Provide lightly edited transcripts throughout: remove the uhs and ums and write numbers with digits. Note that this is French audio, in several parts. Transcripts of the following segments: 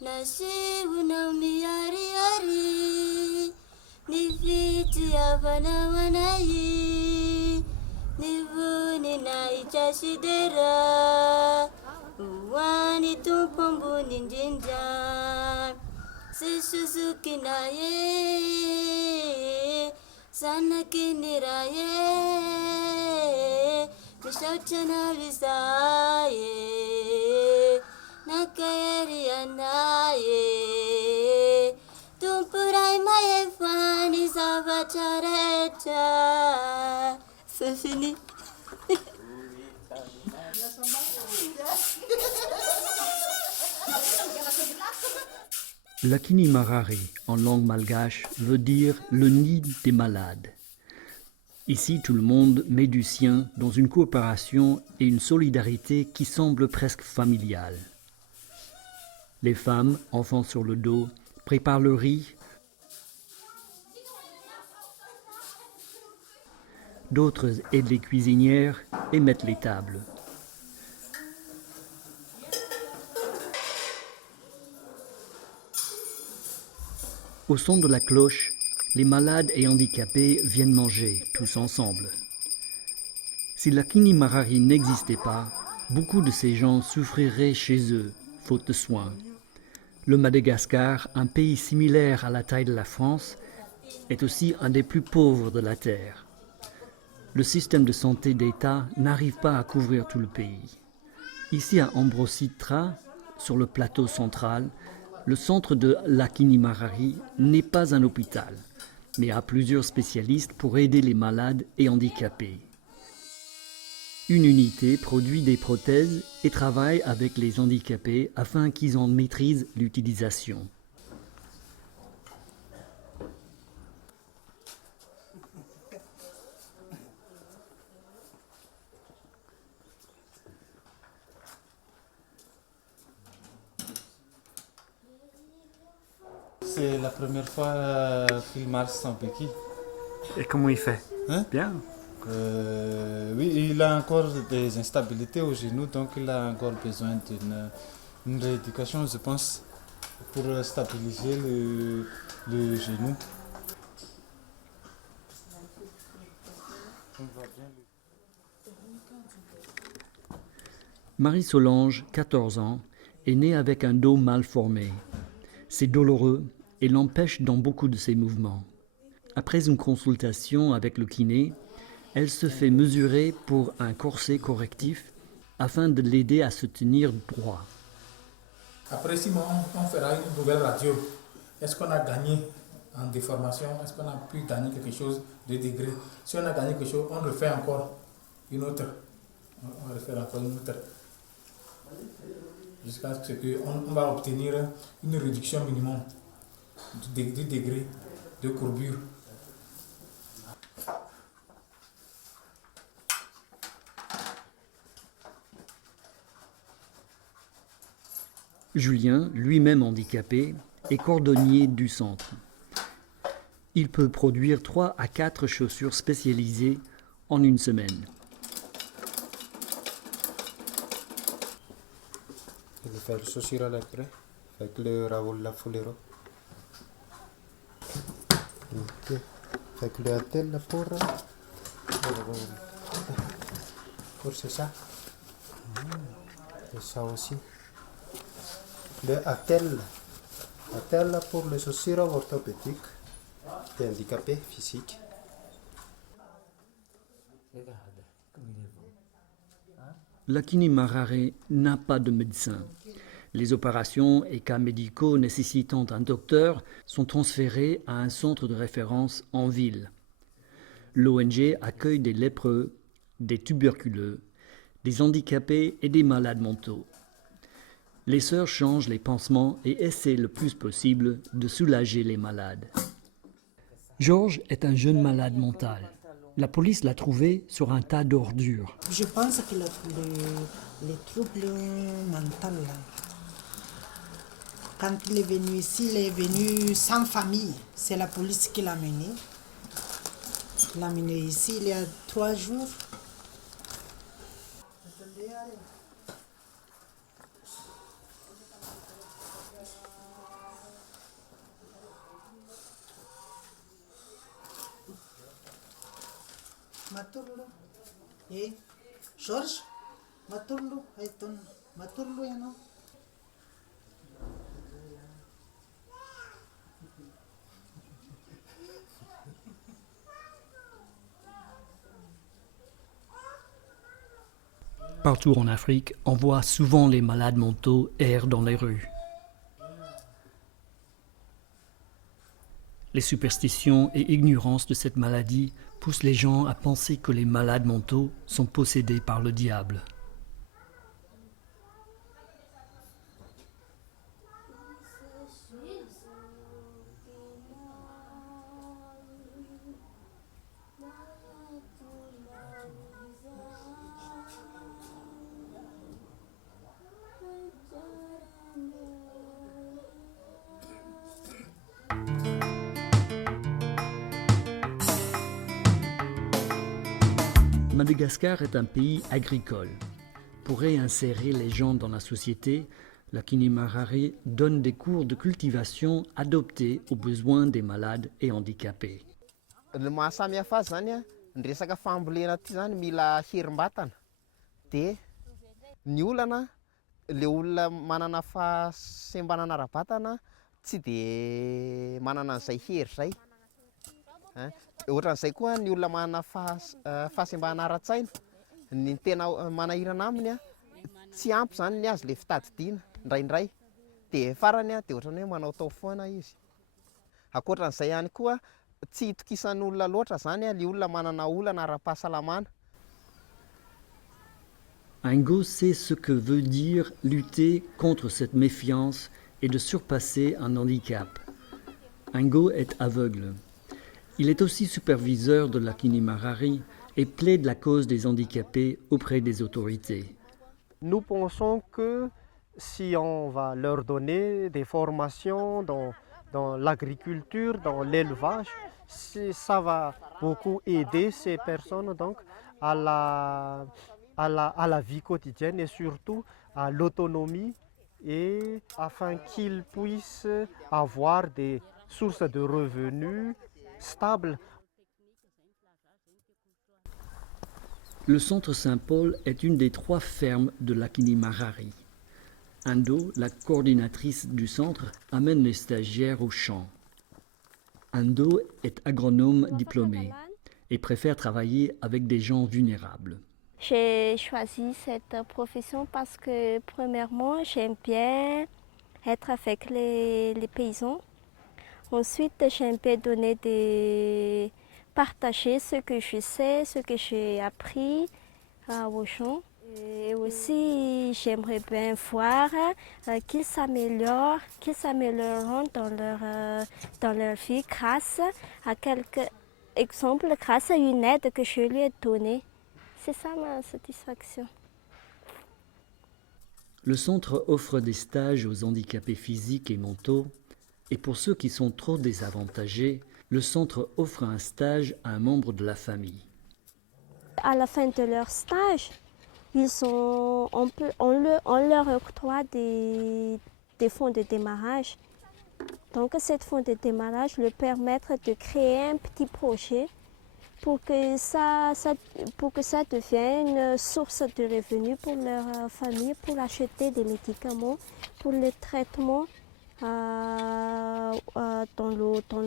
Nasibu na miyari yari, nifiti avana wanayi, nivuni na ichashidera, uwani tupambu ninjinja, sisuzuki na ye, sana kinira ye, nishauchana visaye. Nakayari anaye, tumpurai maye fani savacharecha. C'est fini. Lakini Marari, en langue malgache, veut dire le nid des malades. Ici, tout le monde met du sien dans une coopération et une solidarité qui semble presque familiale. Les femmes, enfants sur le dos, préparent le riz. D'autres aident les cuisinières et mettent les tables. Au son de la cloche, les malades et handicapés viennent manger tous ensemble. Si Lakini Marari n'existait pas, beaucoup de ces gens souffriraient chez eux, faute de soins. Le Madagascar, un pays similaire à la taille de la France, est aussi un des plus pauvres de la Terre. Le système de santé d'État n'arrive pas à couvrir tout le pays. Ici à Ambrositra, sur le plateau central, le centre de Lakini Marari n'est pas un hôpital, mais a plusieurs spécialistes pour aider les malades et handicapés. Une unité produit des prothèses et travaille avec les handicapés afin qu'ils en maîtrisent l'utilisation. C'est la première fois qu'il marche sans béquille. Et comment il fait? Hein? Bien. Oui, il a encore des instabilités au genou, donc il a encore besoin d'une rééducation, je pense, pour stabiliser le genou. Marie-Solange, 14 ans, est née avec un dos mal formé. C'est douloureux et l'empêche dans beaucoup de ses mouvements. Après une consultation avec le kiné, elle se fait mesurer pour un corset correctif afin de l'aider à se tenir droit. Après 6 mois, on fera une nouvelle radio. Est-ce qu'on a gagné en déformation? Est-ce qu'on a pu gagner quelque chose de degré? Si on a gagné quelque chose, on refait encore une autre. On va refaire encore une autre. Jusqu'à ce qu'on va obtenir une réduction minimum du degré de courbure. Julien, lui-même handicapé, est cordonnier du centre. Il peut produire 3 à 4 chaussures spécialisées en une semaine. Il va faire le chaussure à l'après, avec le Raoul la Folero. Ok, avec le attel pour c'est ça. Et ça aussi. Le attel pour les chaussures orthopédiques des handicapés physiques. Lakini Marari n'a pas de médecin. Les opérations et cas médicaux nécessitant un docteur sont transférés à un centre de référence en ville. L'ONG accueille des lépreux, des tuberculeux, des handicapés et des malades mentaux. Les sœurs changent les pansements et essaient le plus possible de soulager les malades. Georges est un jeune malade mental. La police l'a trouvé sur un tas d'ordures. Je pense que les troubles mentaux, là, quand il est venu ici, il est venu sans famille. C'est la police qui l'a mené. Il l'a mené ici il y a 3 jours. Maturlu. Eh, George, maturlu. Ay, ton, maturlu yan o. Partout en Afrique, on voit souvent les malades mentaux errer dans les rues. Les superstitions et ignorance de cette maladie poussent les gens à penser que les malades mentaux sont possédés par le diable. Madagascar est un pays agricole. Pour réinsérer les gens dans la société, la Kinimarari donne des cours de cultivation adaptés aux besoins des malades et handicapés. Le mahasamihafa azy zany a ny resaka fambolena ty zany mila herim-batana dia ny olana le olona manana fahasembanana ara-batana tsy dia manana an'izay hery zay ohatran'izay koa ny olona manana fahasembanana ara-tsaina ny tena manahirana aminy a tsy ampy zany ny azy le fitadidiana indraindray dia farany a dia ohatrany hoe manao tao foana izy ankoatran'izay ihany koa tsy hitokisan'ny olona loatra zany a, le olona manana olana ara-pahasalamana. Ingo sait ce que veut dire lutter contre cette méfiance et de surpasser un handicap. Ingo est aveugle. Il est aussi superviseur de la Kinimarari et plaide la cause des handicapés auprès des autorités. Nous pensons que si on va leur donner des formations dans l'agriculture, dans l'élevage, ça va beaucoup aider ces personnes donc à la vie quotidienne et surtout à l'autonomie et afin qu'ils puissent avoir des sources de revenus stables. Le centre Saint-Paul est une des 3 fermes de la Kinimarari. Indo, la coordinatrice du centre, amène les stagiaires au champ. Indo est agronome diplômé et préfère travailler avec des gens vulnérables. J'ai choisi cette profession parce que premièrement, j'aime bien être avec les paysans. Ensuite, j'aime bien partager ce que je sais, ce que j'ai appris aux gens. Et aussi, j'aimerais bien voir qu'ils s'amélioreront dans leur vie grâce à quelques exemples, grâce à une aide que je lui ai donnée. C'est ça ma satisfaction. Le centre offre des stages aux handicapés physiques et mentaux, et pour ceux qui sont trop désavantagés, le centre offre un stage à un membre de la famille. À la fin de leur stage, on leur octroie des fonds de démarrage. Donc, ces fonds de démarrage leur permettent de créer un petit projet pour que ça devienne une source de revenus pour leur famille, pour acheter des médicaments, pour les traitements dans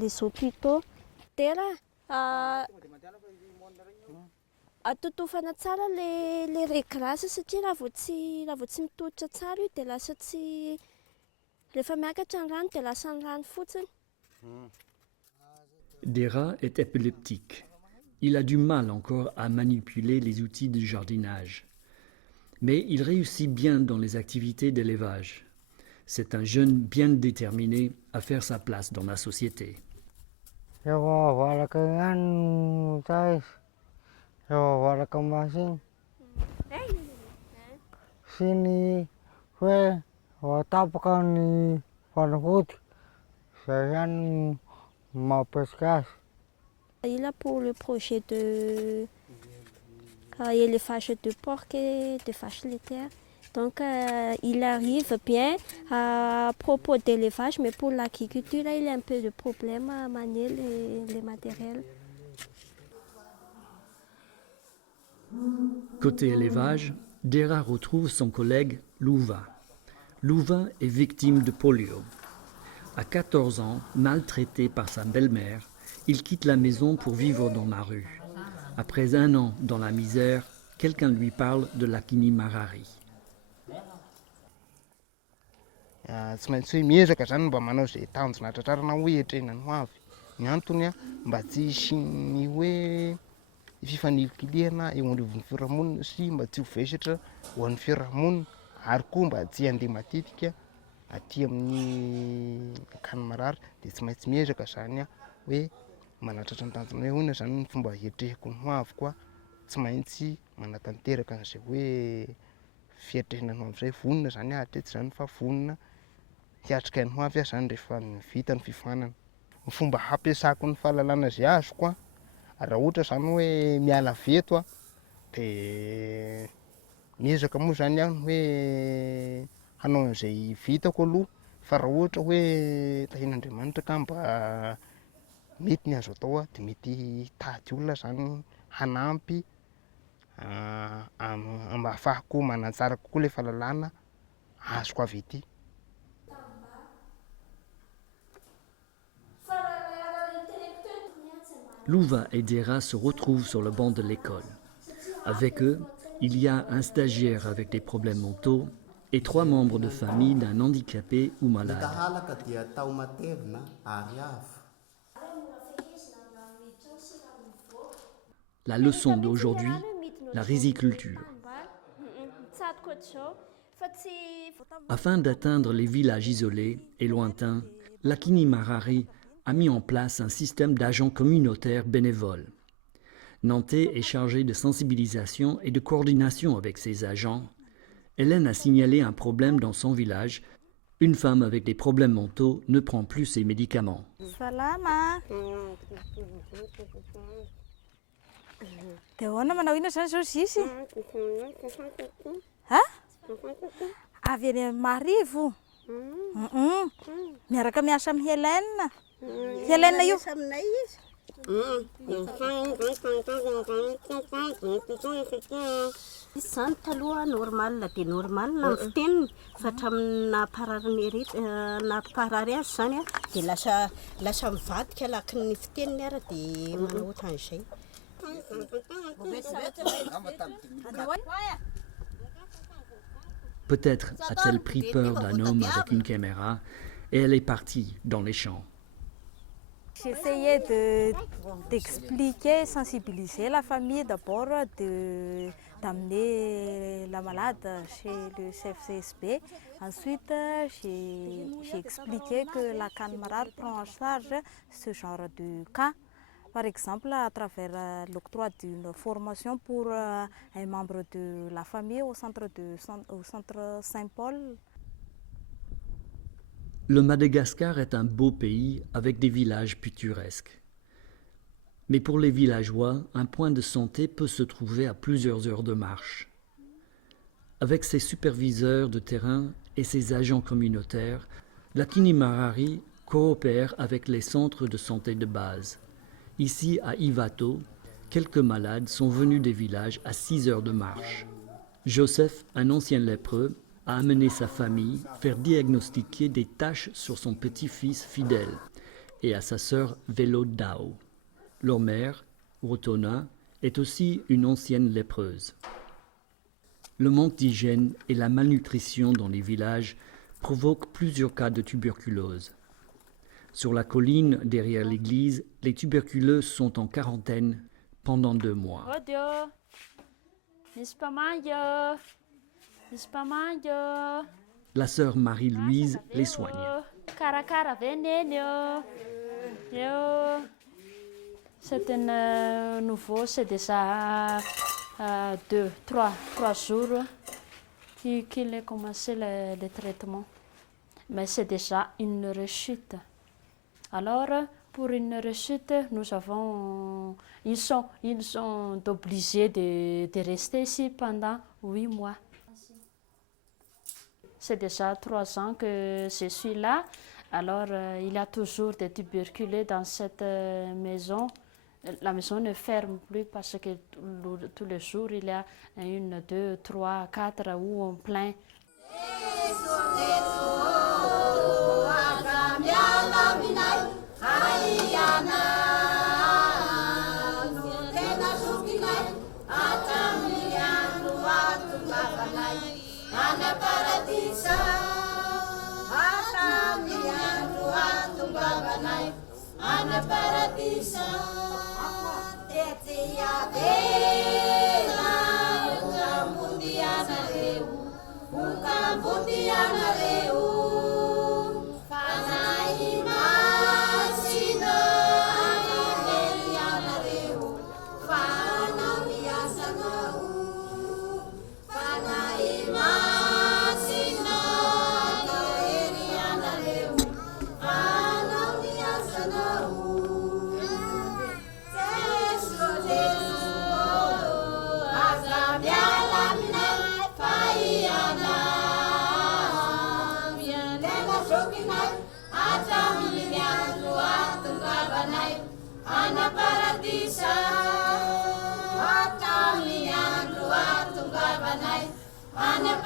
les hôpitaux. Atotofana tsara le régrasy satria raha vao tsy mitoditra tsara io dia lasa tsy rehefa miakatra ny rano dia lasa ny rano fotsiny. Dera est épileptique. Il a du mal encore à manipuler les outils de jardinage. Mais il réussit bien dans les activités d'élevage. C'est un jeune bien déterminé à faire sa place dans la société. Il a pour le projet d'élevage de porcs et de vaches laitières. Donc il arrive bien à propos d'élevage, mais pour l'agriculture, il a un peu de problème à manier les matériels. Côté élevage, Dera retrouve son collègue Louva. Louva est victime de polio. À 14 ans, maltraité par sa belle-mère, il quitte la maison pour vivre dans la rue. Après 1 an dans la misère, quelqu'un lui parle de Lakini Marari. Tsy maintsy hoe mihezaka zany mba manao zay tanjona tratrarana hoe etrenany ho avy. Ny antony a mba tsy hisy hoe fifanikiliana eo anivon'ny fiarahamonina sy mba tsy ho vesatra ho an'ny fiarahamonina ary koa mba tsy handeha matetika aty amin'ny akany marary dia tsy maintsy mihezaka zany a hoe manatratra ny tanjona hoe hoana zany ny fomba hiatrehako ny ho avy koa tsy maintsy manatanteraka an'izay hoe fiatrehanany ho avy izay vonona zany hatretra zany fa vonona hiatrika ny ho avy zany rehefa vita ny fifanana. Ny fomba hampiasako ny fahalalana izay azoko a raha ohatra zany hoe miala veto a dia miezaka moa zany aho hoe hanao an'izay vitako aloha fa raha ohatra hoe tahin'Andriamanitra ka mba mety ny azo atao a dia mety hitady olona zany hanampy mba ahafahako manatsara kokoa ilay fahalalana azoko avy ety. Louva et Dera se retrouvent sur le banc de l'école. Avec eux, il y a un stagiaire avec des problèmes mentaux et 3 membres de famille d'un handicapé ou malade. La leçon d'aujourd'hui, la riziculture. Afin d'atteindre les villages isolés et lointains, Lakini Marari a mis en place un système d'agents communautaires bénévoles. Nantais est chargé de sensibilisation et de coordination avec ses agents. Hélène a signalé un problème dans son village. Une femme avec des problèmes mentaux ne prend plus ses médicaments. Salama. Dia ahoana manao ina zany zao Zisy? Ha? Avy any Marivo? Miaraka miasa amin'ny Hélène. Hélène io? Izany taloha normal dia normal ny fiteniny fa hatramin'ny nahaparary azy zany a dia lasa mivadika alaky ny fiteniny ara dia manao ohatran'izay. Peut-être a-t-elle pris peur d'un homme avec une caméra et elle est partie dans les champs. J'essayais d'expliquer, sensibiliser la famille d'abord, d'amener la malade chez le CFCSB. Ensuite, j'ai expliqué que la CAN-Marari prend en charge ce genre de cas. Par exemple, à travers l'octroi d'une formation pour un membre de la famille au centre Saint-Paul. Le Madagascar est un beau pays avec des villages pittoresques. Mais pour les villageois, un point de santé peut se trouver à plusieurs heures de marche. Avec ses superviseurs de terrain et ses agents communautaires, Lakini Marari coopère avec les centres de santé de base. Ici, à Ivato, quelques malades sont venus des villages à 6 heures de marche. Joseph, un ancien lépreux, a amené sa famille faire diagnostiquer des taches sur son petit-fils fidèle et à sa sœur Velo Dao. Leur mère, Rotona, est aussi une ancienne lépreuse. Le manque d'hygiène et la malnutrition dans les villages provoquent plusieurs cas de tuberculose. Sur la colline derrière l'église, les tuberculeux sont en quarantaine pendant 2 mois. La sœur Marie-Louise les soigne. C'est un nouveau, c'est déjà 3 jours qu'il a commencé le traitement. Mais c'est déjà une rechute. Alors, pour une rechute, ils sont obligés de rester ici pendant 8 mois. C'est déjà 3 ans que je suis là. Alors, il y a toujours des tuberculeux dans cette maison. la maison ne ferme plus parce que tous les jours il y a 1, 2, 3, 4 où on plaint.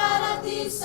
Paradisa